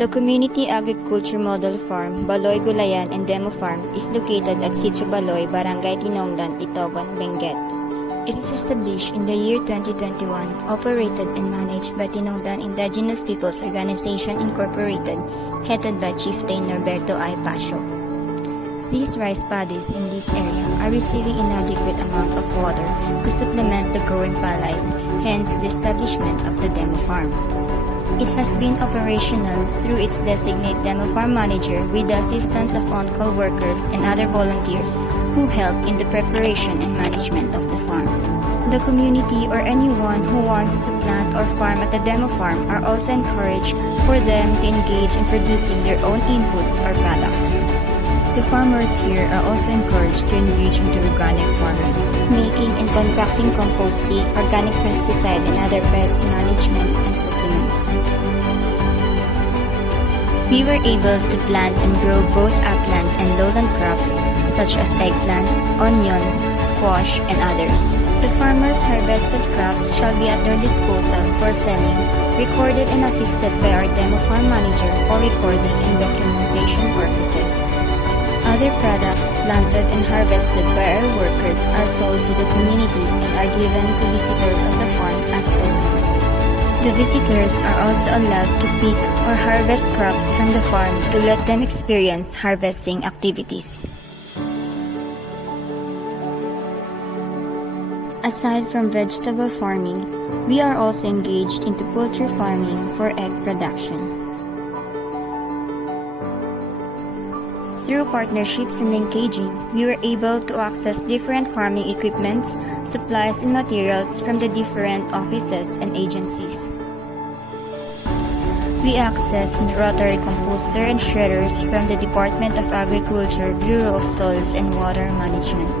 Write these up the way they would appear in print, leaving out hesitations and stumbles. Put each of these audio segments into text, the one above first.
The Community Agriculture Model Farm, Baloy Gulayan and Demo Farm is located at Sitio Baloy, Barangay Tinongdan, Itogon, Benguet. It is established in the year 2021, operated and managed by Tinongdan Indigenous Peoples Organization Incorporated, headed by Chieftain Norberto I. Pasio. These rice paddies in this area are receiving inadequate amount of water to supplement the growing pallets, hence the establishment of the Demo Farm. It has been operational through its designated Demo Farm Manager with the assistance of on-call workers and other volunteers who help in the preparation and management of the farm. The community or anyone who wants to plant or farm at the Demo Farm are also encouraged for them to engage in producing their own inputs or products. The farmers here are also encouraged to engage into organic farming, making and concocting composting, organic pesticide and other pest management and supplements. We were able to plant and grow both upland and lowland crops such as eggplant, onions, squash, and others. The farmers' harvested crops shall be at their disposal for selling, recorded and assisted by our Demo Farm Manager for recording and documentation purposes. Other products planted and harvested by our workers are sold to the community and are given to visitors of the farm as tours. The visitors are also allowed to pick or harvest crops from the farm to let them experience harvesting activities. Aside from vegetable farming, we are also engaged into poultry farming for egg production. Through partnerships and engaging, we were able to access different farming equipments, supplies, and materials from the different offices and agencies. We accessed rotary composter and shredders from the Department of Agriculture, Bureau of Soils and Water Management.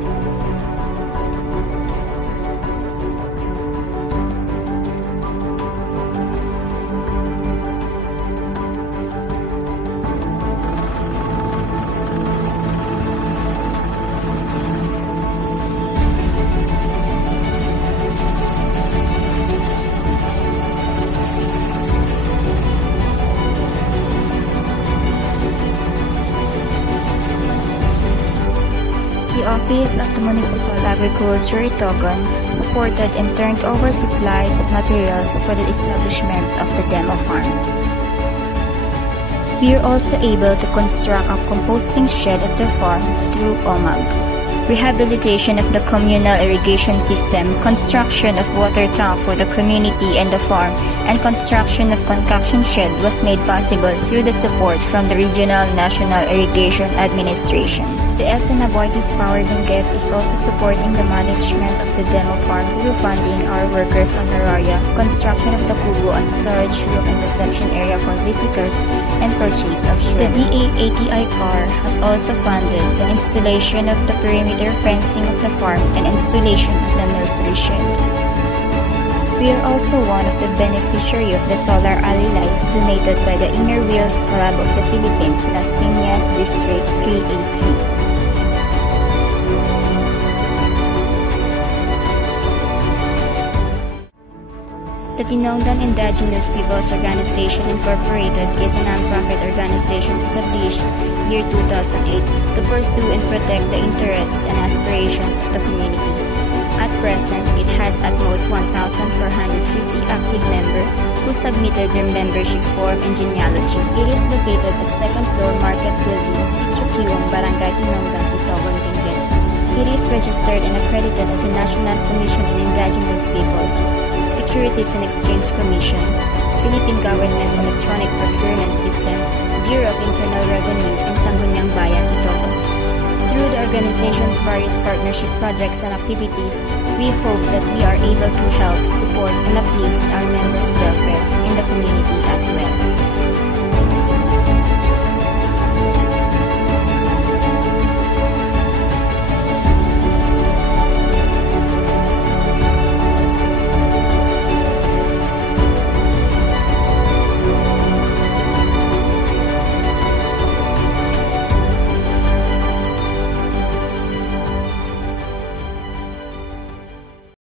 The Office of the Municipal Agriculture Itogon supported and turned over supplies and materials for the establishment of the Demo Farm. We are also able to construct a composting shed at the farm through OMAG. Rehabilitation of the communal irrigation system, construction of water tank for the community and the farm, and construction of concoction shed was made possible through the support from the Regional National Irrigation Administration. The SN Aboitiz Power Benguet is also supporting the management of the Demo Farm through funding our workers' honoraria, construction of the kubo as a storage room and reception area for visitors, and purchase of shrimp. The DA-ATI car has also funded the installation of the perimeter fencing of the farm and installation of the nursery shed. We are also one of the beneficiaries of the solar alley lights donated by the Inner Wheels Club of the Philippines, Las Piñas District 383. The Tinongdan Indigenous Peoples Organization Incorporated is a non-profit organization established year 2008 to pursue and protect the interests and aspirations of the community. At present, it has at most 1,450 active members who submitted their membership form and genealogy. It is located at 2nd floor Market Building, Sitio Kiwong, Barangay Tinongdan, Itogon, Benguet. It is registered and accredited at the National Commission on Indigenous Peoples, Securities and Exchange Commission, Philippine Government Electronic Procurement System, Bureau of Internal Revenue, and Sangguniang Bayan, Itogon. Through the organization's various partnership projects and activities, we hope that we are able to help, support, and uplift our members' welfare in the community as well.